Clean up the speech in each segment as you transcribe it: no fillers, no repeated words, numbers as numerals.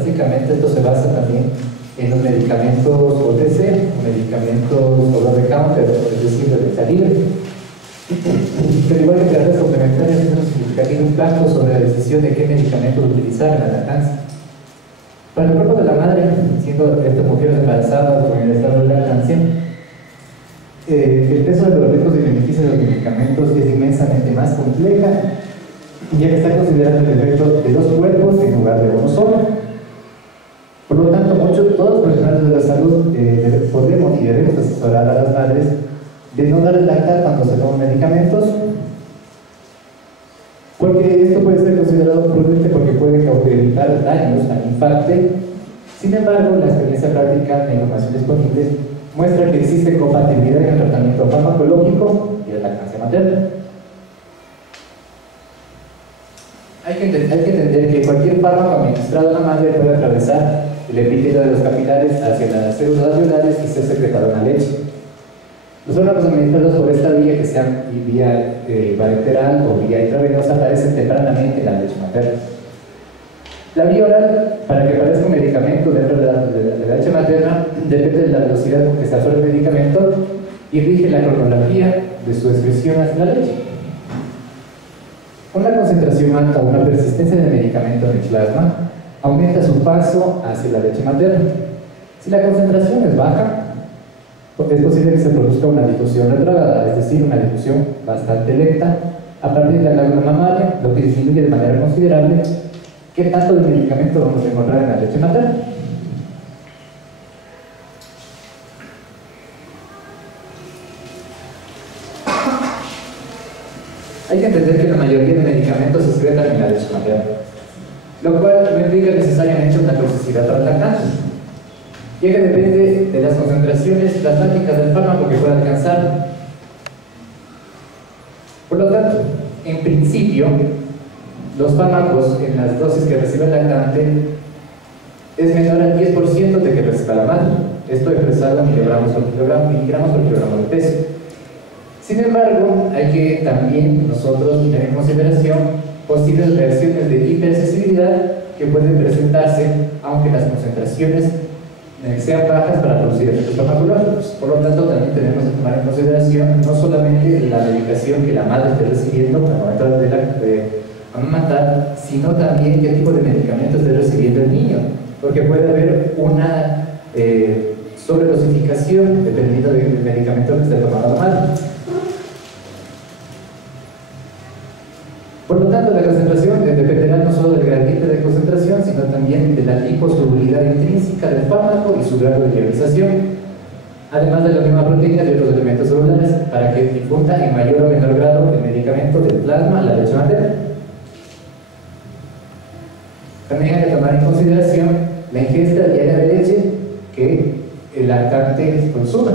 Básicamente esto se basa también en los medicamentos OTC, medicamentos over the counter, es decir, de venta libre. Que al igual que terapias complementarias es un significativo impacto sobre la decisión de qué medicamentos utilizar en la lactancia. Para el cuerpo de la madre, siendo estas mujeres embarazadas con el estado de lactancia, el peso de los riesgos y beneficios de los medicamentos es inmensamente más compleja, ya que está considerando el efecto de dos cuerpos en lugar de uno solo. Por lo tanto, todos los profesionales de la salud podemos y debemos asesorar a las madres de no dar lactar cuando se toman medicamentos, porque esto puede ser considerado prudente porque puede evitar daños al infante. Sin embargo, la experiencia práctica de información disponible muestra que existe compatibilidad en el tratamiento farmacológico y la lactancia materna. Hay que entender que cualquier fármaco administrado a la madre puede atravesar el epitelio de los capilares hacia las células alveolares y ser secretado en la leche. Los órganos administrados por esta vía, que sean vía parenteral o vía intravenosa, aparecen tempranamente en la leche materna. La vía oral, para que aparezca un medicamento dentro de la leche materna, depende de la velocidad con que se absorbe el medicamento y rige la cronología de su excreción hacia la leche. Una concentración alta o una persistencia del medicamento en el plasma aumenta su paso hacia la leche materna. Si la concentración es baja, es posible que se produzca una difusión retrógrada, es decir, una difusión bastante lenta a partir de la glándula mamaria, lo que disminuye de manera considerable qué tanto de medicamento vamos a encontrar en la leche materna. Hay que entender que la mayoría de medicamentos se secretan en la leche materna, lo cual no implica necesariamente una toxicidad para la lactancia, ya que depende de las concentraciones plasmáticas del fármaco que pueda alcanzar. Por lo tanto, en principio, los fármacos en las dosis que recibe el lactante es menor al 10% de que reciba la madre, esto expresado en miligramos por kilogramo de peso. Sin embargo, hay que también nosotros tener en consideración posibles reacciones de hipersensibilidad que pueden presentarse aunque las concentraciones sean bajas para producir efectos farmacológicos. Por lo tanto, también tenemos que tomar en consideración no solamente la medicación que la madre esté recibiendo al momento de amamantar, sino también qué tipo de medicamentos esté recibiendo el niño, porque puede haber una sobredosificación dependiendo del medicamento que esté tomando la madre. Por lo tanto, la concentración dependerá no solo del gradiente de concentración, sino también de la liposolubilidad intrínseca del fármaco y su grado de ionización, además de la misma proteína de otros elementos celulares, para que difunda en mayor o menor grado el medicamento del plasma a la leche materna. También hay que tomar en consideración la ingesta diaria de leche que el lactante consuma,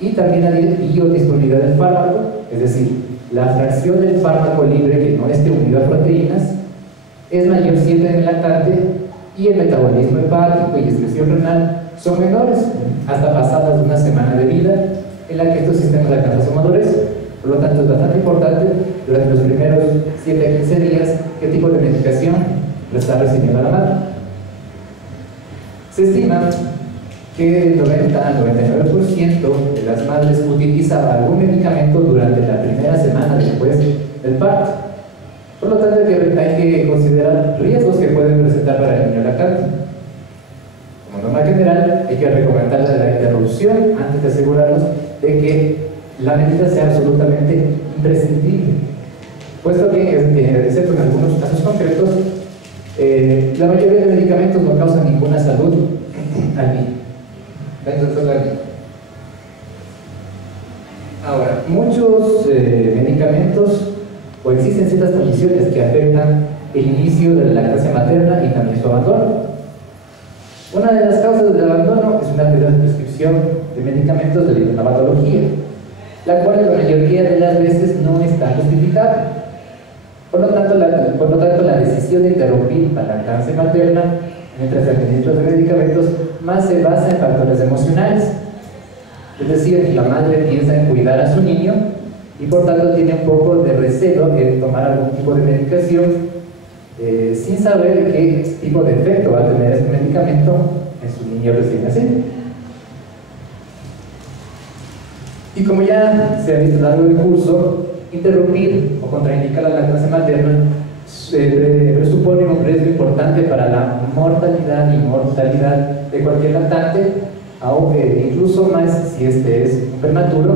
y también la biodisponibilidad del fármaco, es decir, la fracción del fármaco libre que no esté unido a proteínas es mayor siempre en el lactante, y el metabolismo hepático y excreción renal son menores hasta pasadas una semana de vida en la que estos sistemas de lactancia son madurez. Por lo tanto, es bastante importante durante los primeros 7 a 15 días qué tipo de medicación le está recibiendo la madre. Se estima que el 90 al 99% de las madres utilizan algún medicamento durante la primera semana después del parto. Por lo tanto, hay que considerar riesgos que pueden presentar para el niño lactante. Como norma general, hay que recomendar la interrupción antes de asegurarnos de que la medida sea absolutamente imprescindible, puesto que, excepto en algunos casos concretos, la mayoría de medicamentos no causan ninguna salud al niño. Ahora, muchos medicamentos o existen ciertas condiciones que afectan el inicio de la lactancia materna y también su abandono. Una de las causas del abandono es una prescripción de medicamentos de patología, la cual la mayoría de las veces no está justificada. Por lo tanto, la decisión de interrumpir la lactancia materna mientras se administran los medicamentos más se basa en factores emocionales. Es decir, la madre piensa en cuidar a su niño y por tanto tiene un poco de recelo de tomar algún tipo de medicación sin saber qué tipo de efecto va a tener este medicamento en su niño recién nacido. Y como ya se ha visto a lo largo del curso, interrumpir o contraindicar la lactancia materna presupone un riesgo importante para la mortalidad y mortalidad de cualquier lactante, aunque incluso más si este es un prematuro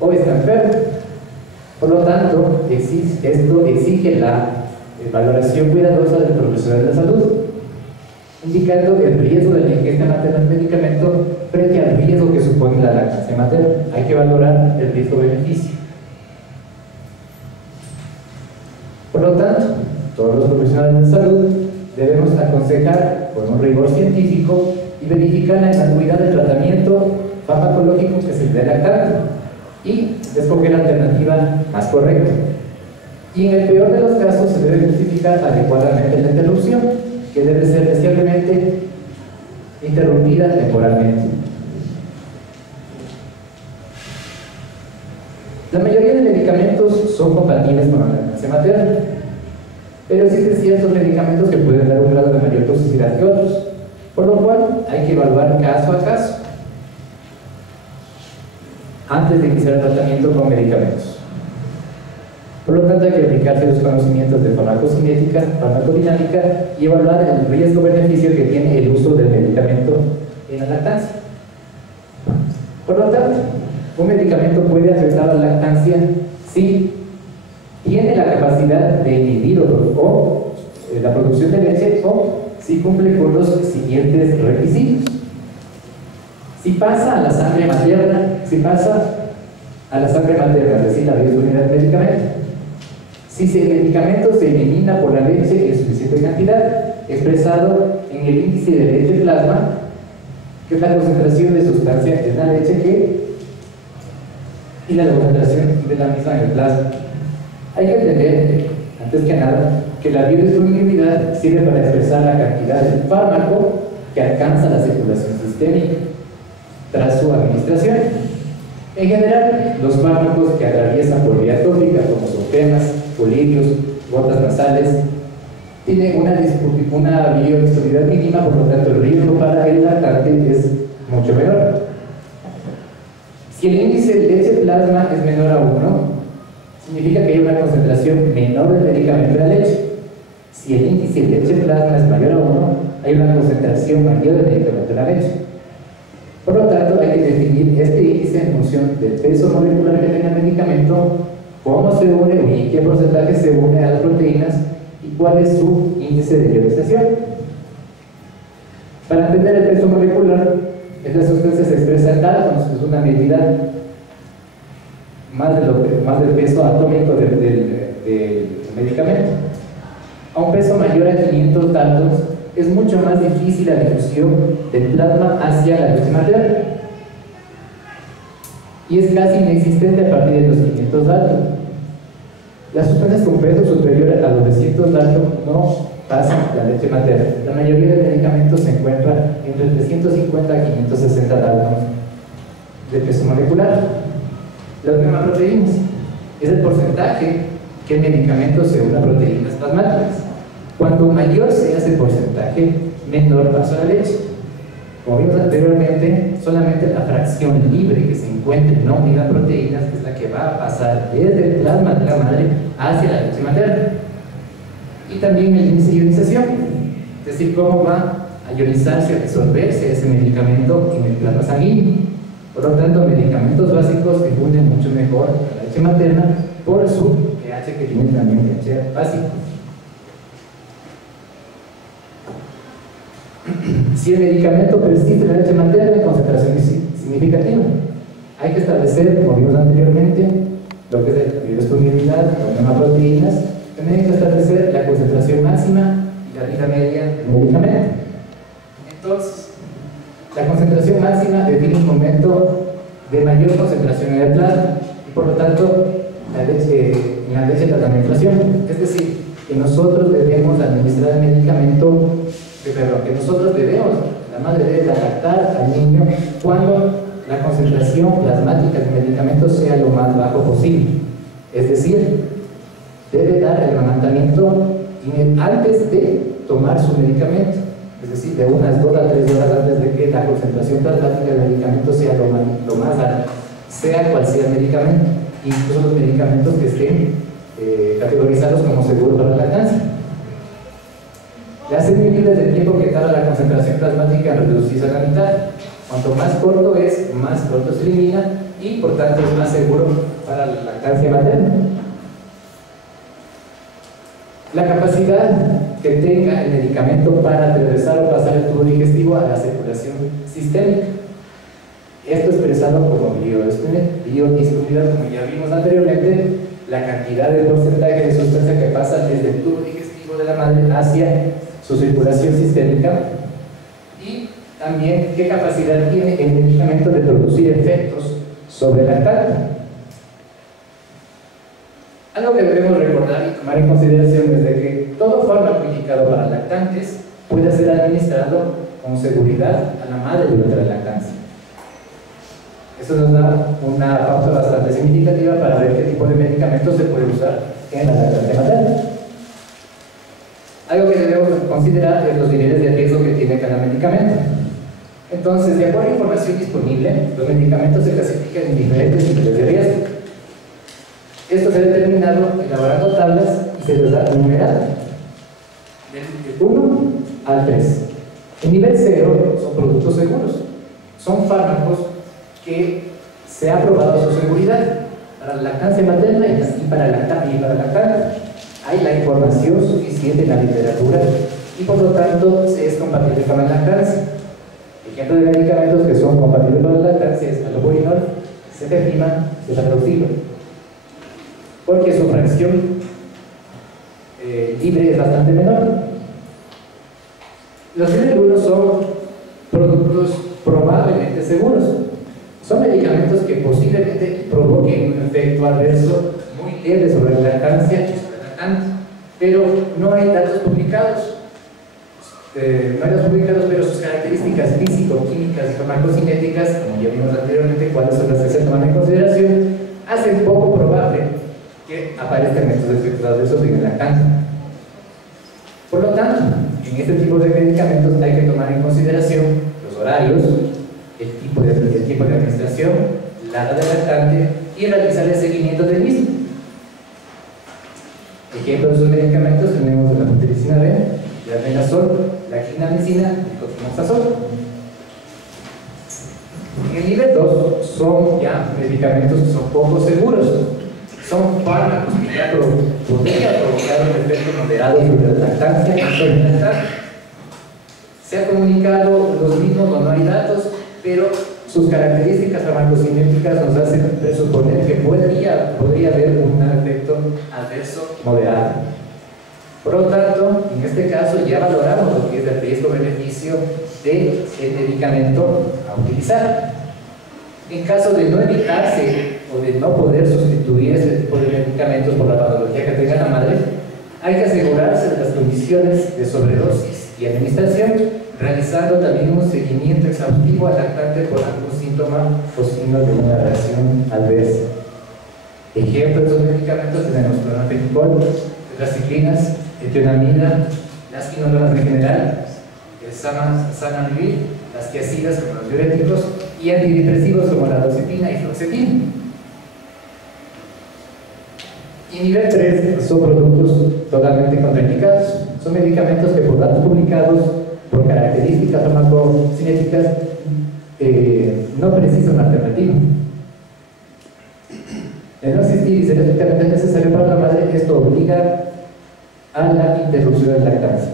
o está enfermo. Por lo tanto, esto exige la valoración cuidadosa del profesional de la salud, indicando el riesgo de la ingesta materna del medicamento frente al riesgo que supone la lactancia materna. Hay que valorar el riesgo-beneficio. Por lo tanto, todos los profesionales de salud debemos aconsejar con un rigor científico y verificar la inocuidad del tratamiento farmacológico que se le dé al lactante y escoger la alternativa más correcta. Y en el peor de los casos se debe justificar adecuadamente la interrupción, que debe ser deseablemente interrumpida temporalmente. La mayoría de medicamentos son compatibles con la lactancia materna, pero existen ciertos medicamentos que pueden dar un grado de mayor toxicidad que otros, por lo cual hay que evaluar caso a caso antes de iniciar el tratamiento con medicamentos. Por lo tanto, hay que aplicarse los conocimientos de farmacocinética, farmacodinámica y evaluar el riesgo-beneficio que tiene el uso del medicamento en la lactancia. Por lo tanto, un medicamento puede afectar a la lactancia si tiene la capacidad de inhibir la producción de leche o si cumple con los siguientes requisitos. Si pasa a la sangre materna, es decir, la disponibilidad del medicamento. Si el medicamento se elimina por la leche en suficiente cantidad, expresado en el índice de leche plasma, que es la concentración de sustancia en la leche y la concentración de la misma en el plasma. Hay que entender, antes que nada, que la biodisponibilidad sirve para expresar la cantidad del fármaco que alcanza la circulación sistémica tras su administración. En general, los fármacos que atraviesan por vía tópica, como son cremas, colibrios, gotas nasales, tienen una biodisponibilidad mínima, por lo tanto el riesgo para el lactante es mucho menor. Si el índice de leche plasma es menor a 1, significa que hay una concentración menor del medicamento en la leche. Si el índice de leche plasma es mayor a 1, hay una concentración mayor del medicamento en la leche. Por lo tanto, hay que definir este índice en función del peso molecular que tenga el medicamento, cómo se une y qué porcentaje se une a las proteínas y cuál es su índice de ionización. Para entender el peso molecular, esta sustancia se expresa en Daltons, es una medida más del peso atómico del medicamento. A un peso mayor a 500 Daltons es mucho más difícil la difusión del plasma hacia la leche materna y es casi inexistente a partir de los 500 Daltons. Las sustancias con peso superior a los 900 Daltons no pasan la leche materna. La mayoría de medicamentos se encuentran entre 350 a 560 Daltons de peso molecular. Las gamaproteínas es el porcentaje que el medicamento se une a proteínas plasmáticas. Cuanto mayor sea ese porcentaje, menor pasa la leche. Como vimos anteriormente, solamente la fracción libre que se encuentre no unida a proteínas es la que va a pasar desde el plasma de la madre hacia la leche materna. Y también el índice de ionización, es decir, cómo va a ionizarse, a disolverse ese medicamento en el plasma sanguíneo. Por lo tanto, medicamentos básicos se funden mucho mejor a la leche materna por su pH que tiene también pH básico. Si el medicamento persiste en la leche materna en concentración significativa, hay que establecer, como vimos anteriormente, lo que es la biodisponibilidad, las proteínas. También hay que establecer la concentración máxima y la vida media del medicamento. Entonces, la concentración máxima define un momento de mayor concentración en el plasma y por lo tanto en la leche trata la inflación. Es decir, que nosotros debemos administrar el medicamento, que nosotros debemos, la madre debe lactar al niño cuando la concentración plasmática del medicamento sea lo más bajo posible. Es decir, debe dar el amamantamiento antes de tomar su medicamento, es decir, de unas 2 a 3 horas antes de que la concentración plasmática del medicamento sea lo más alta, sea cual sea el medicamento, incluso los medicamentos que estén categorizados como seguros para la lactancia. Ya se mide el tiempo que tarda la concentración plasmática en reducirse a la mitad. Cuanto más corto es, más pronto se elimina y por tanto es más seguro para la lactancia materna. La capacidad que tenga el medicamento para atravesar o pasar el tubo digestivo a la circulación sistémica. Esto expresado como biodisponibilidad, como ya vimos anteriormente, la cantidad de porcentaje de sustancia que pasa desde el tubo digestivo de la madre hacia su circulación sistémica, y también qué capacidad tiene el medicamento de producir efectos sobre el lactante. Algo que debemos recordar y tomar en consideración es de que todo fármaco indicado para lactantes puede ser administrado con seguridad a la madre durante la lactancia. Eso nos da una pauta bastante significativa para ver qué tipo de medicamentos se puede usar en la lactancia materna. Algo que debemos considerar es los niveles de riesgo que tiene cada medicamento. Entonces, de acuerdo a información disponible, los medicamentos se clasifican en diferentes niveles de riesgo. Esto se ha determinado elaborando tablas y se les da un numerado del 1 al 3. El nivel 0 son productos seguros. Son fármacos que se ha probado su seguridad para la lactancia materna y para lactante. Hay la información suficiente en la literatura y por lo tanto es compatible con la lactancia. Ejemplo de medicamentos que son compatibles con la lactancia es allopurinol, cefepima, cefaloxilo, porque su fracción libre es bastante menor. Los nivel 1 son productos probablemente seguros. Son medicamentos que posiblemente provoquen un efecto adverso muy leve sobre la lactancia y sobre el lactante, pero no hay datos publicados. Pero sus características físico-químicas y farmacocinéticas, como ya vimos anteriormente, cuáles son las que se toman en consideración, hacen poco probable que aparezcan estos efectos adversos en el lactante. Por lo tanto, en este tipo de medicamentos hay que tomar en consideración los horarios, el tipo de administración, la edad del lactante y realizar el seguimiento del mismo. Ejemplo de esos medicamentos tenemos la putrescina B, la albendazol, la clindamicina y el cotrimoxazol. En el nivel 2 son ya medicamentos que son poco seguros. Son fármacos que ya podrían provocar un efecto moderado sobre la lactancia y sobre el lactante. Se ha comunicado los mismos, no hay datos, pero sus características farmacocinéticas nos hacen presuponer que podría haber un efecto adverso moderado. Por lo tanto, en este caso ya valoramos lo que es el riesgo-beneficio del medicamento a utilizar. En caso de no evitarse o de no poder sustituir este tipo de medicamentos por la patología que tenga la madre, hay que asegurarse de las condiciones de sobredosis y administración, realizando también un seguimiento exhaustivo al lactante por algún síntoma o signo de una reacción adversa. Ejemplos de esos medicamentos tenemos clonazepam, tetraciclinas, etionamida, las quinolonas en general, el zanamivir, las quiacidas como los diuréticos y antidepresivos como la dozepina y fluoxetina. Y nivel 3 son productos totalmente contraindicados. Son medicamentos que por datos publicados, por características farmacocinéticas, no precisan una alternativa. De no existir y ser estrictamente necesario para la madre, esto obliga a la interrupción de la lactancia.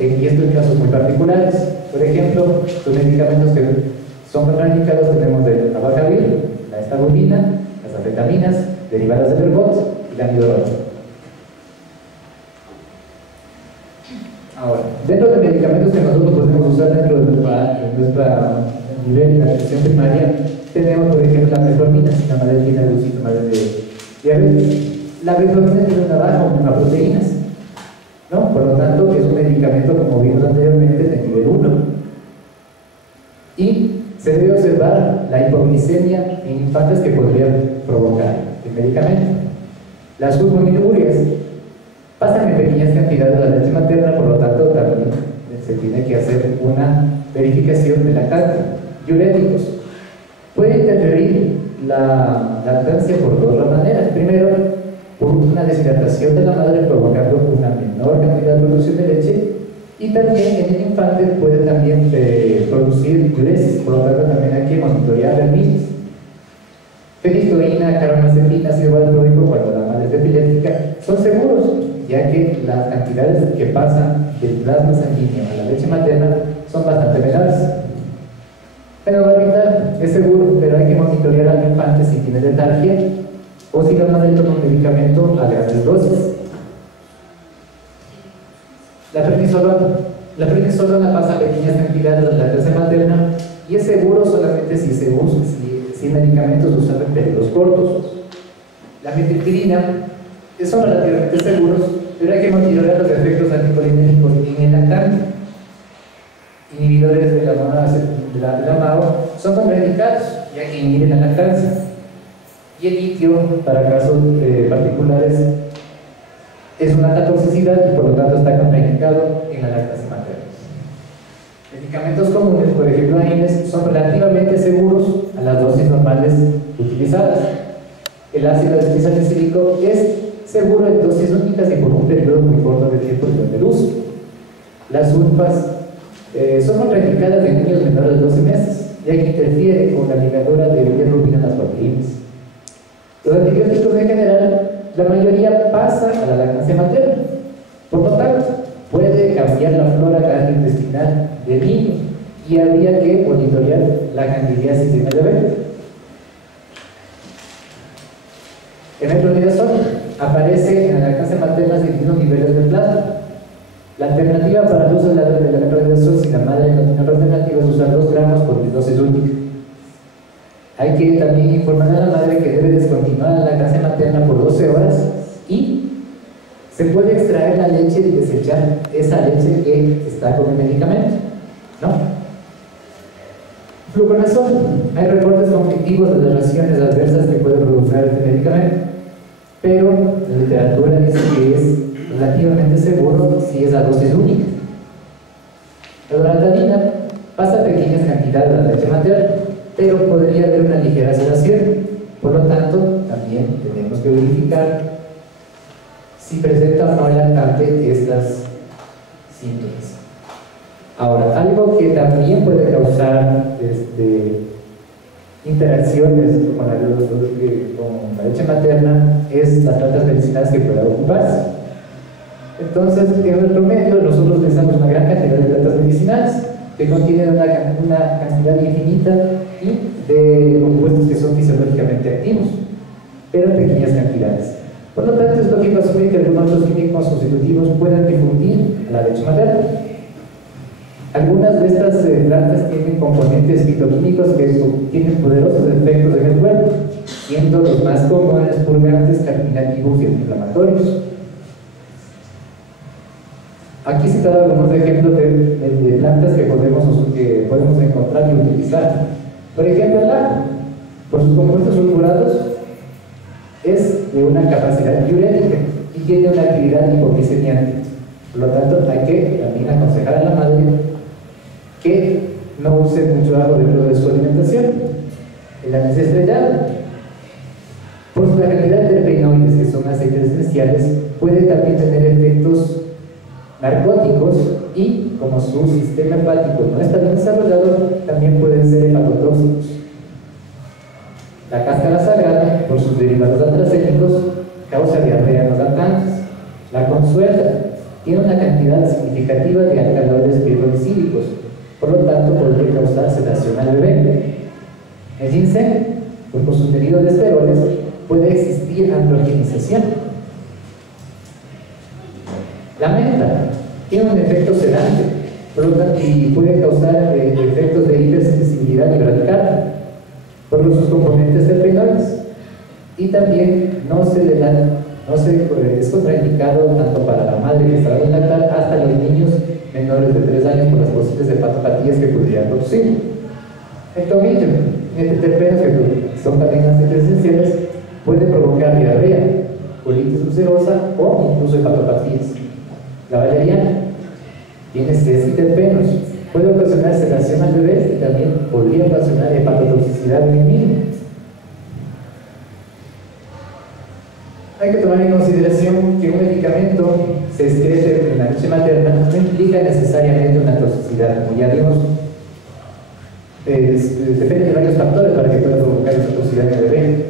Y esto en casos muy particulares. Por ejemplo, los medicamentos que son contraindicados tenemos el abacavir, la estabulina, las anfetaminas, derivadas del ergot y la amiodarona. Ahora, dentro de medicamentos que nosotros podemos usar dentro de nuestra nivel de atención primaria, tenemos por ejemplo la metformina, la madre tiene un síntoma de diabetes. La metformina tiene una baja en proteínas, ¿no? Por lo tanto, es un medicamento, como vimos anteriormente, de nivel 1. Y se debe observar la hipoglicemia en infantes que podrían provocar el medicamento. Las fosfolipurias pasan en pequeñas cantidades de la leche materna, por lo tanto también se tiene que hacer una verificación de lactancia. Diuréticos. Puede interferir la lactancia por dos maneras. Primero, por una deshidratación de la madre provocando una menor cantidad de producción de leche, y también en el infante puede también producir diuresis, por lo tanto también hay que monitorear el mismo. Fenicoína, carbamazepina, ácido valproico cuando la madre es epiléptica son seguros, ya que las cantidades que pasan del plasma sanguíneo a la leche materna son bastante menores. Fenobarbital es seguro, pero hay que monitorear al infante si tiene letargia o si la madre toma un medicamento a grandes dosis. La prednisolona pasa a pequeñas cantidades de la lactancia materna y es seguro solamente si se usa, si medicamentos usados en periodos cortos. La metilpirina son relativamente seguros, pero hay que monitorear los efectos anticolinérgicos en el lactante. Inhibidores de la MAO son contraindicados, ya que inhiben la lactancia. Y el litio, para casos particulares, es una alta toxicidad y por lo tanto está contraindicado en la lactancia materna. Medicamentos comunes, por ejemplo AINES, son relativamente seguros a las dosis normales utilizadas. El ácido desalcílico es seguro en dosis únicas y por un periodo muy corto de tiempo durante el uso. Las sulfas son contraindicadas en niños menores de 12 meses, ya que interfiere con la ligadura de bilirrubina en las proteínas. Los antibióticos en general, la mayoría pasa a la lactancia materna, por lo tanto, puede cambiar la flora gastrointestinal del niño y habría que monitorear la candidiasis en el bebé. El metronidazol aparece en la lactancia materna sin distintos niveles de plasma. La alternativa para el uso de la metronidazol, si la madre no tiene otra alternativa, es usar 2 gramos por dosis única. Hay que también informar a la madre que debe descontinuar la lactancia materna por 12 horas y se puede extraer la leche y desechar esa leche que está con el medicamento, ¿no? Fluconazol. Hay reportes conflictivos de las reacciones adversas que puede producir este medicamento, pero la literatura dice que es relativamente seguro si es a dosis única. La loratadina pasa a pequeñas cantidades de la leche materna, pero podría haber una ligera sedación. Por lo tanto, también tenemos que verificar si presenta o no el lactante estas síntomas. Ahora, algo que también puede causar interacciones con la leche materna es las plantas medicinales que puedan ocuparse. Entonces, en nuestro medio nosotros utilizamos una gran cantidad de plantas medicinales que contienen una cantidad infinita de compuestos que son fisiológicamente activos, pero en pequeñas cantidades. Por lo tanto, es lógico asumir que algunos otros químicos constitutivos puedan difundir a la leche materna. Algunas de estas plantas tienen componentes fitoquímicos que tienen poderosos efectos en el cuerpo, siendo los más comunes purgantes, carminativos y antiinflamatorios. Aquí se dan algunos ejemplos de plantas que podemos encontrar y utilizar. Por ejemplo, el ajo, por sus compuestos sulfurados, es de una capacidad diurética y tiene una actividad hipoglicemiante. Por lo tanto, hay que también aconsejar a la madre que no use mucho ajo dentro de su alimentación. El anís estrellado, por su cantidad de terpenoides, que son aceites esenciales, puede también tener efectos narcóticos y, como su sistema hepático no está bien desarrollado, también pueden ser hepatotóxicos. La cáscara sagrada, por sus derivados antracénicos, causa diarrea en los lactantes. La consuela tiene una cantidad significativa de alcaloides pirrolicídicos, por lo tanto podría causar sedación al bebé. El ginseng, por su contenido de esteroles, puede existir androgenización. La menta tiene un efecto sedante, por lo tanto, y puede causar efectos de hipersensibilidad y bradicardia por sus componentes terpenoides. Y también es contraindicado tanto para la madre que está dando lactar hasta los niños menores de 3 años por las posibles hepatopatías que podrían producir. El tomillo, terpenos que son también aceites esenciales, puede provocar diarrea colitis ulcerosa o incluso hepatopatías. La valeriana tiene 6 terpenos, puede ocasionar sedación al bebé y también podría ocasionar hepatotoxicidad en el niño. Hay que tomar en consideración que un medicamento se excrete en la leche materna no implica necesariamente una toxicidad, como ya vimos. Depende de varios factores para que pueda provocar esa toxicidad en el bebé,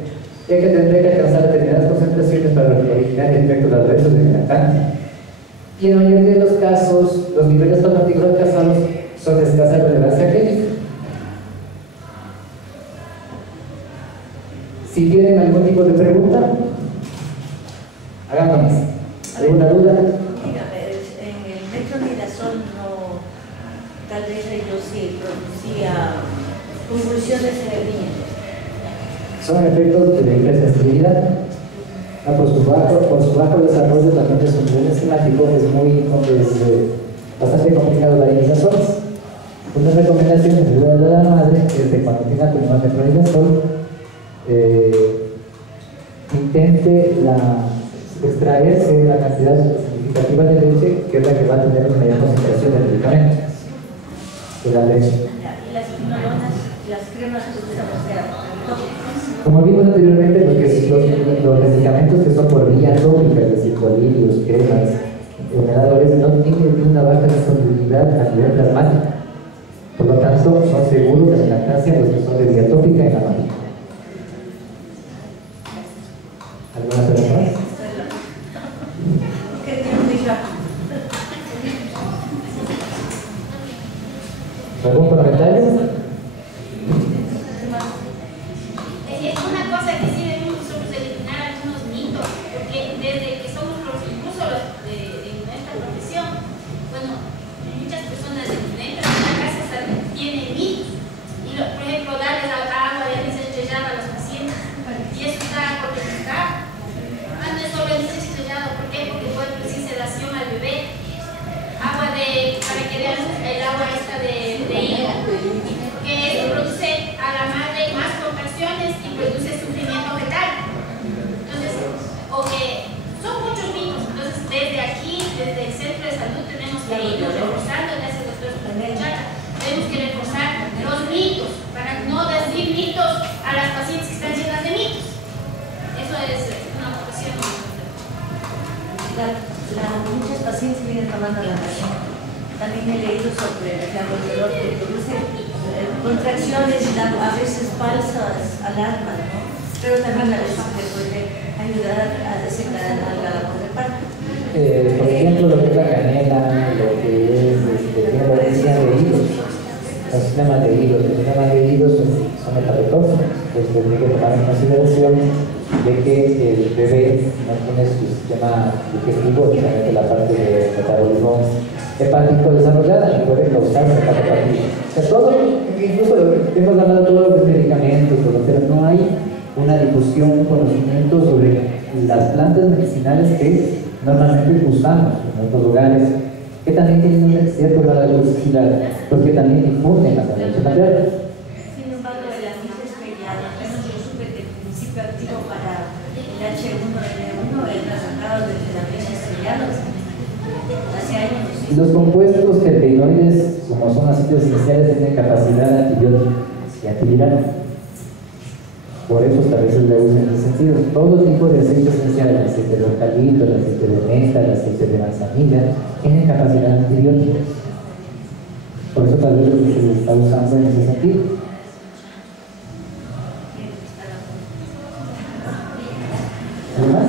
ya que tendrá que alcanzar determinadas concentraciones para originar efectos adversos en el lactante. Y en la mayoría de los casos, los niveles farmacéuticos alcanzados son de escasa relevancia clínica. Si tienen algún tipo de pregunta, háganos. ¿Alguna duda? Dígame, en el metronidazol no, tal vez ellos sí producía convulsiones en el niño. Son efectos de hipersensibilidad. Por su bajo desarrollo también de su nivel enzimático es bastante complicado dar inizazoles. Una recomendación que se le da a la madre es que cuando tenga problemas de metronidazol, intente extraerse la cantidad significativa de leche, que es la que va a tener una mayor concentración del medicamento de la leche. ¿Y las quinolonas, las cremas que utilizamos tópicas? Como vimos anteriormente, los medicamentos que son por vía tópica, es decir, colirios, cremas, generadores, no tienen una baja disponibilidad a nivel plasmático. Por lo tanto, son seguros de la lactancia los que son de vía tópica en la madre. ¿Alguna pregunta más? ¿Algún comentario? Es una cosa que sí debemos nosotros eliminar algunos mitos, porque desde que somos incluso los de nuestra profesión, bueno, muchas personas dentro de la casa tienen mitos, y por ejemplo darles agua de anís estrellada a los pacientes, y eso está por detectar. No es solo anís estrellado, ¿por qué? Porque puede producir sedación al bebé. Agua para que vean el agua esta de higo, que eso produce a la madre más contracciones y produce sufrimiento fetal. Entonces, son muchos mitos. Entonces, desde aquí, desde el centro de salud, tenemos que ir reforzando, gracias al doctor Chata, tenemos que reforzar los mitos para no decir mitos a las pacientes que están llenas de mitos. Eso es una profesión. Muchas pacientes vienen tomando la razón. También he leído sobre la dolor que produce contracciones y a veces falsas alarmas, ¿no? Pero también a veces le puede ayudar a desencadenar la labor de parto. Por ejemplo, lo que es la canela, lo que es tiene valencia de higos, los sistemas de higos. Los sistemas de higos son hepatotóxicos, pues tendría que tomar en consideración de que el bebé no tiene su sistema digestivo, solamente la parte de metabolismo hepático desarrollada y puede causar hepatopatía. O sea, todo, incluso hemos hablado de todos los medicamentos, pero no hay una difusión, un conocimiento sobre las plantas medicinales que normalmente usamos en nuestros hogares, que también tienen un cierto grado de toxicidad, porque también infunden la leche materna. Sin embargo, el anís estrellado, apenas yo supe que el principio activo para el H1N1 es resultado de la leche estrellada. Hace años. Y los compuestos terpenoides, como son aceites esenciales, tienen capacidad antibiótica y antiviral. Por eso a veces le usan en ese sentido. Todo tipo de aceites esenciales, el aceite de eucalipto, el aceite de menta, el aceite de manzanilla, tienen capacidad antibiótica. Por eso tal vez lo que se está usando en ese sentido. ¿Algo más?